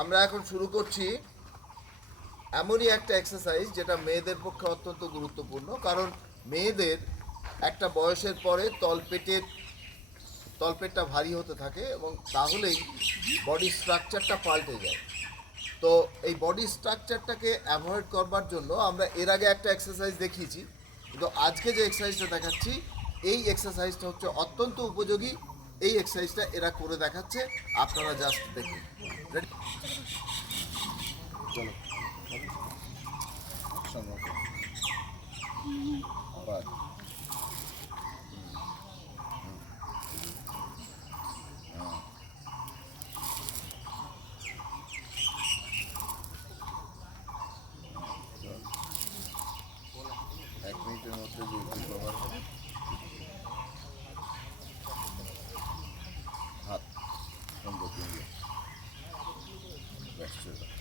আমরা এখন শুরু করছি এমনই একটা এক্সারসাইজ যেটা মেয়েদের পক্ষে অত্যন্ত গুরুত্বপূর্ণ, কারণ মেয়েদের একটা বয়সের পরে তলপেটটা ভারী হতে থাকে এবং তাহলেই বডি স্ট্রাকচারটা পাল্টে যায়। তো এই বডি স্ট্রাকচারটাকে অ্যাভয়েড করবার জন্য আমরা এর আগে একটা এক্সারসাইজ দেখিয়েছি, কিন্তু আজকে যে এক্সারসাইজটা দেখাচ্ছি এই এক্সারসাইজটা হচ্ছে অত্যন্ত উপযোগী। এই এক্সারসাইজটা এরা করে দেখাচ্ছে, আপনারা জাস্ট দেখুন। Ready? চলো সঙ্গে আবার 1 মিনিটের মধ্যে যে কভার হবে, হাত সুন্দর ব্যাস চলে